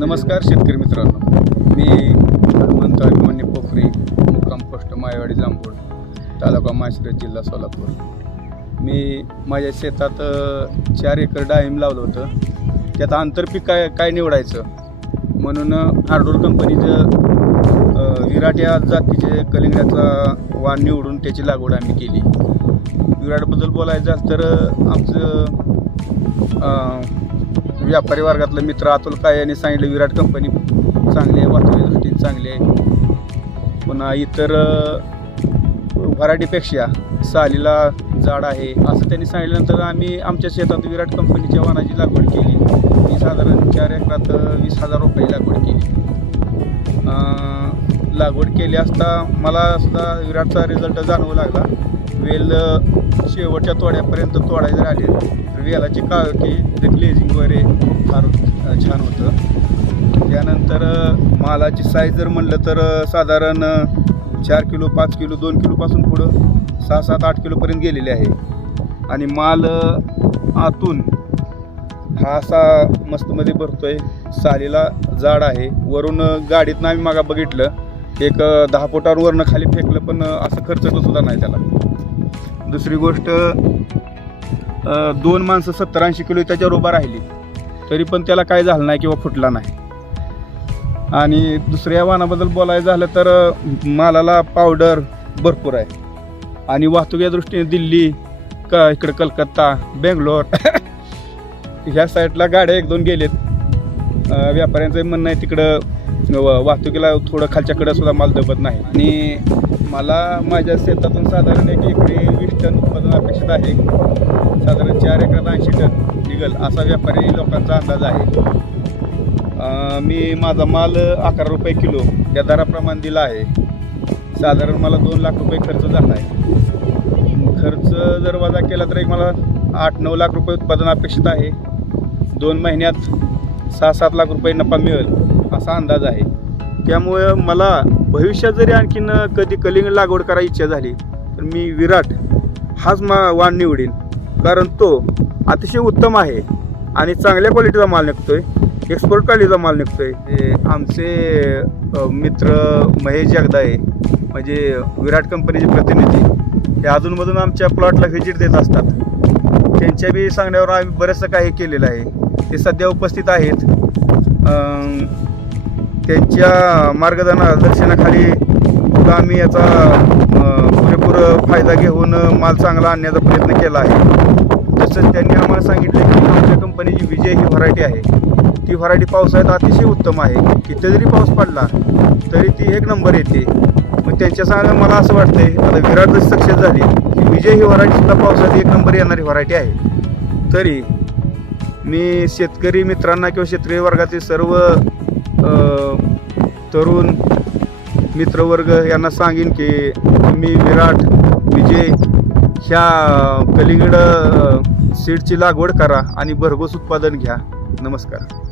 नमस्कार शेतकरी मित्रांनो. मी हनुमंत अभिमन्य पोखरे मुक्काम पोस्ट मायवाडी जांभूळ तालुका माशिरस जिल्हा सोलापूर. मी माझ्या शेतात चार एकर डाळिंब लावलं होतं. त्यात आंतरपीक काय काय निवडायचं? म्हणून हार्डोर कंपनीचं विराट या जातीचे कलिंगडाचा वाण निवडून त्याची लागवड आम्ही केली. विराटबद्दल बोलायचं तर आमचं व्यापारी वर्गातलं मित्र अतुल काय यांनी सांगितलं विराट कंपनी चांगली आहे वाहतुकी दृष्टीने चांगली आहे. पुन्हा इतर वराडीपेक्षा सालीला जाड आहे असं त्यांनी सांगितल्यानंतर आम्ही आमच्या शेतात विराट कंपनीच्या वाहनाची लागवड केली. ती साधारण चार एकरात वीस हजार रुपये लागवड केली. लागवड केली असता मला सुद्धा विराटचा रिझल्ट जाणवू लागला. वेल शेवटच्या तोड्यापर्यंत तोडायचे राहिले तर वेलाची काळोखी ते ग्लेझिंग वगैरे फार छान होतं. त्यानंतर मालाची साईज जर म्हणलं तर साधारण चार किलो पाच किलो दोन किलोपासून पुढं सहा सात आठ किलोपर्यंत गेलेले आहे. आणि माल आतून हा असा मस्तमध्ये भरतो आहे सालीला जाड आहे. वरून गाडीतनं आम्ही मागा बघितलं. एक दहा फुटावर वरनं खाली फेकलं पण असं खर्च सुद्धा नाही त्याला. दुसरी गोष्ट दोन माणसं सत्तर ऐंशी किलो त्याच्यावर उभा राहिली तरी पण त्याला काय झालं नाही किंवा फुटला नाही. आणि दुसऱ्या वाहनाबद्दल बोलायचं झालं तर मालाला पावडर भरपूर आहे. आणि वाहतुकीच्या दृष्टीने दिल्ली क इकडं कलकत्ता बेंगलोर ह्या साईडला गाड्या एक दोन गेलेत. व्यापाऱ्यांचं म्हणणं आहे तिकडं वाहतुकीला थोडं खालच्याकडं सुद्धा माल दबत नाही. आणि मला माझ्या शेतातून साधारण एक इकडे वीस टन उत्पादन अपेक्षित आहे. साधारण चार एकर ऐंशी टन निघल असा व्यापारी लोकांचा अंदाज आहे. मी माझा माल अकरा रुपये किलो या दराप्रमाणे दिला आहे. साधारण मला दोन लाख रुपये खर्च झाला आहे. खर्च जर वजा केला तर एक मला आठ नऊ लाख रुपये उत्पादन अपेक्षित आहे. दोन महिन्यात सहा सात लाख रुपये नफा मिळेल. असा अंदाज आहे. त्यामुळं मला भविष्यात जरी आणखीन कधी कलिंग लागवड करायची इच्छा झाली तर मी विराट हाच मा वाण निवडीन. कारण तो अतिशय उत्तम आहे आणि चांगल्या क्वालिटीचा माल निघतो आहे एक्सपोर्ट क्वालिटीचा माल निघतो आहे आमचे मित्र महेश जगदाळे म्हणजे विराट कंपनीचे प्रतिनिधी ते अजूनमधून आमच्या प्लॉटला व्हिजिट देत असतात. त्यांच्या बी सांगण्यावर आम्ही बरंचसं काही केलेलं आहे. ते सध्या उपस्थित आहेत. त्यांच्या मार्गदर्शनाखाली आम्ही याचा पुरेपूर फायदा घेऊन माल चांगला आणण्याचा प्रयत्न केला आहे. तसंच त्यांनी आम्हाला सांगितलं की आमच्या कंपनीची विजय ही व्हरायटी आहे. ती व्हरायटी पावसाळ्यात अतिशय उत्तम आहे. किती जरी पाऊस पडला तरी ती एक नंबर येते. मग त्यांच्या सांगा मला असं वाटतंय आता विराट जशी सक्सेस झाली की विजय ही व्हरायटीसुद्धा पावसात एक नंबर येणारी व्हरायटी आहे. तरी मी शेतकरी मित्रांना किंवा शेतकरी वर्गातील सर्व तरुण मित्रवर्ग यांना सांगेन की तुम्ही विराट विजय ह्या कलिंगड सीडची लागवड करा आणि भरघोस उत्पादन घ्या. नमस्कार.